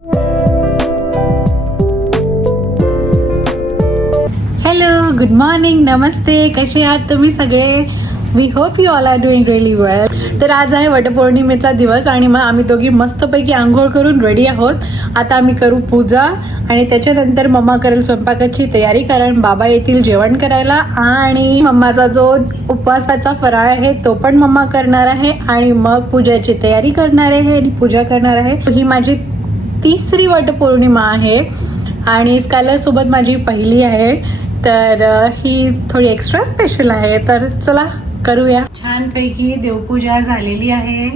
Hello, good morning, नमस्ते. कसे आहात तुम्ही सगळे? We hope you all are doing really well. तर आज आहे वटपौर्णिमेचा दिवस आणि मग आम्ही दोघी मस्तपैकी आंघोळ करून रेडी आहोत. आता आम्ही करू पूजा आणि त्याच्यानंतर मम्मा करेल स्वयंपाकाची तयारी, कारण बाबा येतील जेवण करायला. आणि मम्माचा जो उपवासाचा फराळ आहे तो पण मम्मा करणार आहे आणि मग पूजाची तयारी करणार आहे आणि पूजा करणार आहे. ही माझी तिसरी वटपौर्णिमा आहे आणि स्कायलर सोबत माझी पहिली आहे. तर ही थोडी एक्स्ट्रा स्पेशल आहे. तर चला करूया. छानपैकी देवपूजा झालेली आहे.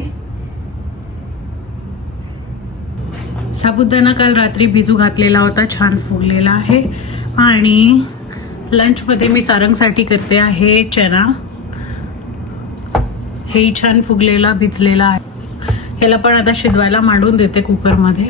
साबुदाणा काल रात्री भिजू घातलेला होता, छान फुगलेला आहे. आणि लंचमध्ये मी सारंगसाठी करते आहे चना. हे छान फुगलेला भिजलेला आहे. याला पण आता शिजवायला मांडून देते कुकरमध्ये.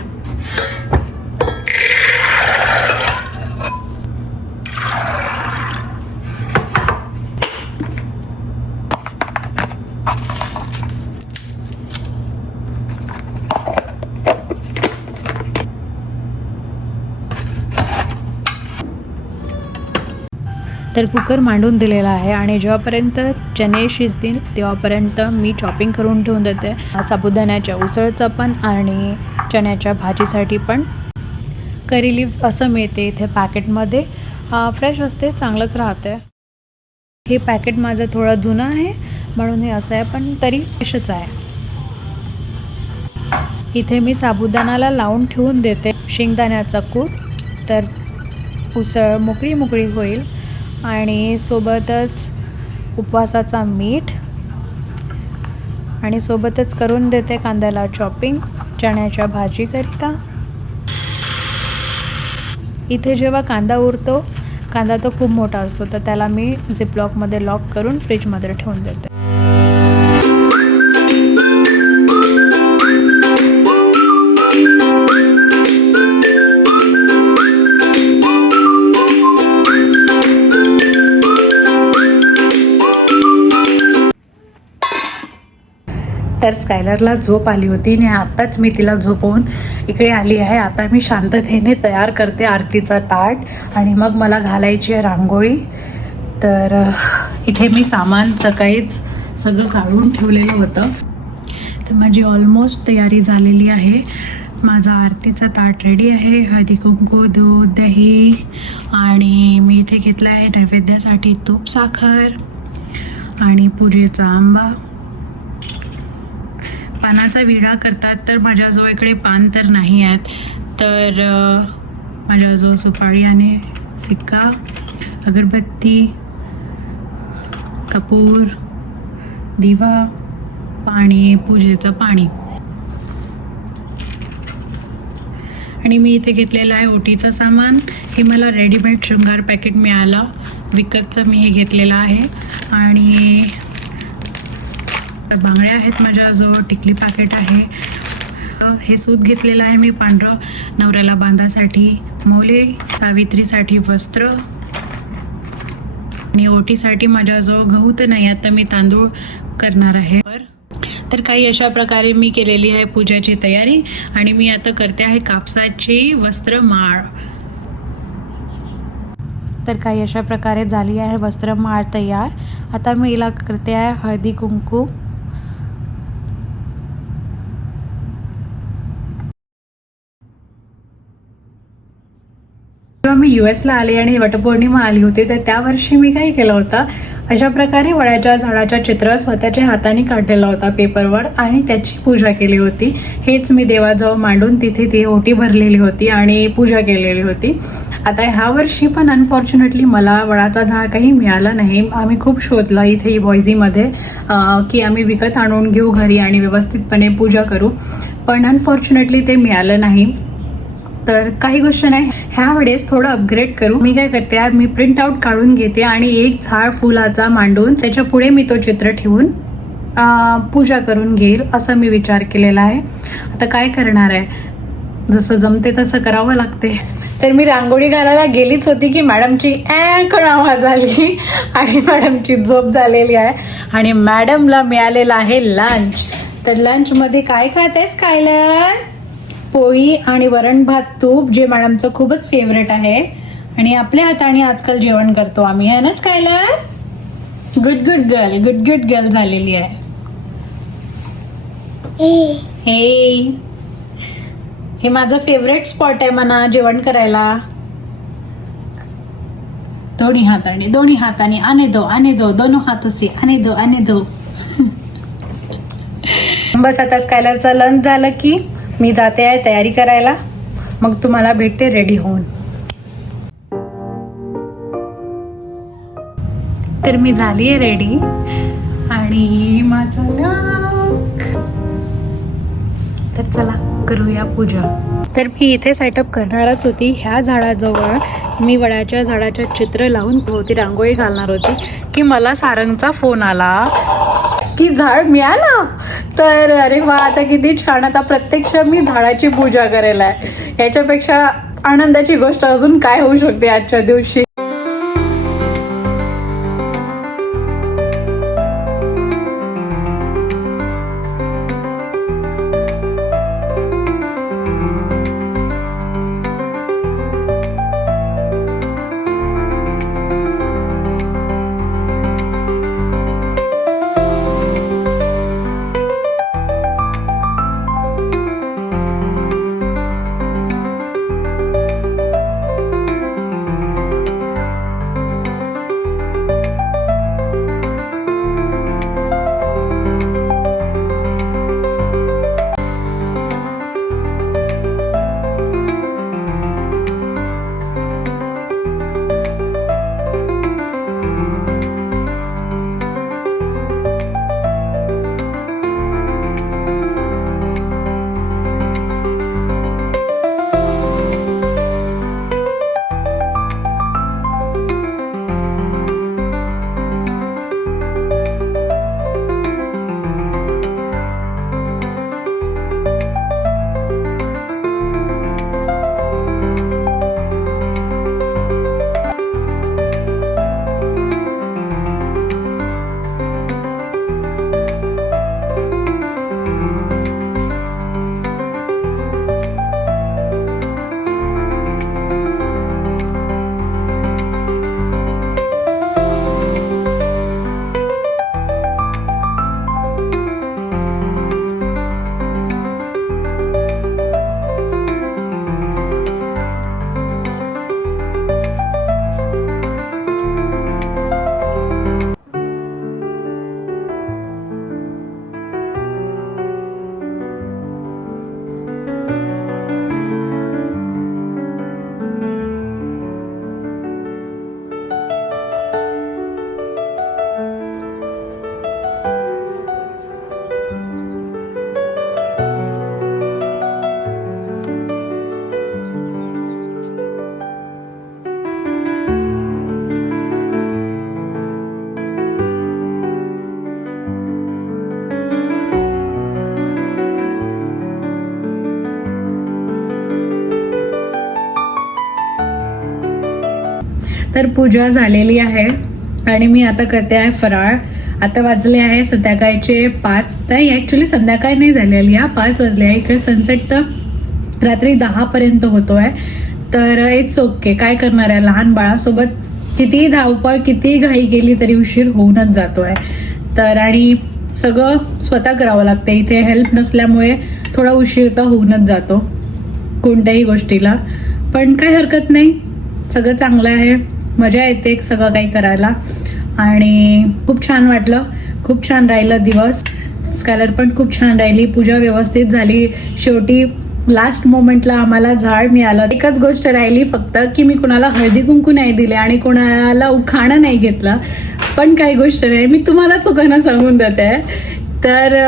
तर कुकर मांडून दिलेला आहे आणि जेव्हापर्यंत चणे शिजतील तेव्हापर्यंत मी चॉपिंग करून ठेवून देते साबुदाण्याच्या उसळचं पण आणि चण्याच्या भाजीसाठी पण. करी लिव्स असं मिळते इथे पॅकेटमध्ये, फ्रेश असते, चांगलंच राहते. हे पॅकेट माझं थोडं जुनं आहे म्हणून हे असं आहे, पण तरी फ्रेशच आहे. इथे मी साबुदाण्याला लावून ठेवून देते शेंगदाण्याचा कूट, तर उसळ मोकळी मोकळी होईल. आणि सोबतच उपवासाचा मीठ आणि सोबतच करून देते कांद्याला चॉपिंग चण्याच्या भाजीकरिता. इथे जेव्हा कांदा उरतो, कांदा तो खूप मोठा असतो, तर त्याला मी झिपलॉकमध्ये लॉक करून फ्रीजमध्ये ठेवून देते. तर स्कायलरला झोप आली होती आणि आत्ताच मी तिला झोपवून इकडे आली आहे. आता मी शांततेने तयार करते आरतीचा ताट आणि मग मला घालायची आहे रांगोळी. तर इथे मी सामान सकाळीच सगळं काढून ठेवलेलं होतं. तर माझी ऑलमोस्ट तयारी झालेली आहे. माझा आरतीचा ताट रेडी आहे. हळदी कुंकू, दूध, दही आणि मी इथे घेतलं आहे नैवेद्यासाठी तूप, साखर आणि पूजेचा आंबा. पानाचा विडा करतात, तर माझ्याजवळ इकडे पान तर नाही आहेत, तर माझ्याजवळ सुपारी आणि सिक्का, अगरबत्ती, कपूर, दिवा, पाणी, पूजेचं पाणी. आणि मी इथे घेतलेलं आहे ओटीचं सामान. हे मला रेडीमेड शृंगार पॅकेट मिळालं विकतचं, मी हे घेतलेलं आहे. आणि बांगड्या आहेत माझ्याजवळ, टिकली पॅकेट आहे. हे सूत घेतलेलं आहे मी पांढरं नवऱ्याला बांधासाठी, मोले, सावित्रीसाठी वस्त्र आणि ओटीसाठी माझ्याजवळ गहू तर नाही आहे, तर मी तांदूळ करणार आहे. तर काही अशा प्रकारे मी केलेली आहे पूजाची तयारी. आणि मी आता करते आहे कापसाची वस्त्रमाळ. तर काही अशा प्रकारे झाली आहे वस्त्रमाळ तयार. आता मी हिला करते आहे हळदी कुंकू. जेव्हा मी US ला आले आणि वटपौर्णिमा आली होती, तर त्या वर्षी मी काय केलं होतं, अशा प्रकारे वडाच्या झाडाचा चित्र स्वतःच्या हाताने काढलेला होता पेपरवर आणि त्याची पूजा केली होती. हेच मी देवाजवळ मांडून तिथे ती ओटी भरलेली होती आणि पूजा केलेली होती. आता ह्या वर्षी पण अनफॉर्च्युनेटली मला वडाचा झाड काही मिळाला नाही. आम्ही खूप शोधलं इथे बॉयझीमध्ये की आम्ही विकत आणून घेऊ घरी आणि व्यवस्थितपणे पूजा करू, पण अनफॉर्च्युनेटली ते मिळालं नाही. तर काही गोष्ट नाही, ह्या वेळेस थोडं अपग्रेड करू. मी काय करते, मी प्रिंट आउट काढून घेते आणि एक झाड फुलाचा मांडून त्याच्या पुढे मी तो चित्र ठेवून पूजा करून घेईल, असं मी विचार केलेला आहे. आता काय करणार आहे, जसं जमते तसं करावं लागते. तर मी रांगोळी घालायला गेलीच होती की मॅडमची आवाज आली आणि मॅडमची झोप झालेली आहे आणि मॅडमला मिळालेला आहे लंच. तर लंचमध्ये काय खातेस स्कायलर? पोळी आणि वरण भात तूप, जे मॅडमचं खूपच फेवरेट आहे. आणि आपल्या हाताने आजकाल जेवण करतो आम्ही, है ना Skyler? Good good girl, good good girl झालेली आहे. हे माझं फेवरेट स्पॉट आहे म्हणा जेवण करायला. दोन्ही हाताने आने दो दोनों हाथों से आने दो. बस आता स्कायलरचं लंच झालं की मी जाते आहे तयारी करायला, मग तुम्हाला भेटते रेडी होऊन. तर मी झाली आहे रेडी आणि माझं लक. तर चला करूया पूजा. तर मी इथे सेटअप करणारच होती. ह्या झाडाजवळ मी वडाच्या झाडाच्या चित्र लावून भोवती रांगोळी घालणार होती की मला सारंगचा फोन आला की झाड मिळालं. तर अरे वा, आता किती छान. आता प्रत्यक्ष मी झाडाची पूजा करायला आहे. याच्यापेक्षा आनंदाची गोष्ट अजून काय होऊ शकते आजच्या दिवशी. तर पूजा झालेली आहे आणि मी आता करते आहे फराळ. आता वाजले आहे संध्याकाळचे 5. नाही, ॲक्च्युली संध्याकाळ नाही झालेली आहे, 5 वाजले आहे. इकडे सनसेट तर रात्री 10 पर्यंत होतो आहे. तर इट्स ओके, काय करणार आहे. लहान बाळासोबत कितीही धावपळ कितीही घाई केली तरी उशीर होऊनच जातो आहे. तर आणि सगळं स्वतः करावं लागतं. इथे हेल्प नसल्यामुळे थोडा उशीर तर होऊनच जातो कोणत्याही गोष्टीला. पण काही हरकत नाही, सगळं चांगलं आहे. मजा येते सगळं काही करायला आणि खूप छान वाटलं. खूप छान राहिलं दिवस. स्कायलर पण खूप छान राहिली. पूजा व्यवस्थित झाली. शेवटी लास्ट मोमेंटला आम्हाला झाड मिळालं. एकच गोष्ट राहिली फक्त की मी कुणाला हळदी कुंकू नाही दिले आणि कुणाला उखाणं नाही घेतलं. पण काही गोष्ट नाही, मी तुम्हाला चुकानं सांगून देते. तर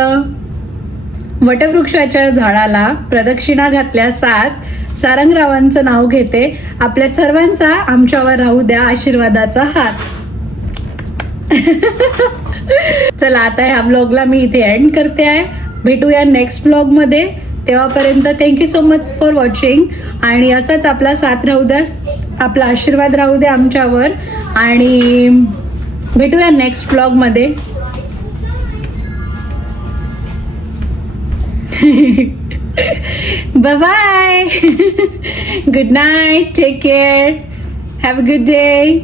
वटवृक्षाच्या झाडाला प्रदक्षिणा घातल्या 7. सारंगरावांचं नाव घेते. आपल्या सर्वांचा आमच्यावर राहू द्या आशीर्वादाचा हात. चला आता ह्या व्लॉगला मी इथे एंड करते आहे. भेटूया नेक्स्ट व्लॉग मध्ये. तेव्हापर्यंत thank you so much for watching. आणि असंच आपला साथ राहू द्या, आपला आशीर्वाद राहू द्या आमच्यावर. आणि भेटूया नेक्स्ट व्लॉग मध्ये. Bye. Good night. Take care. Have a good day.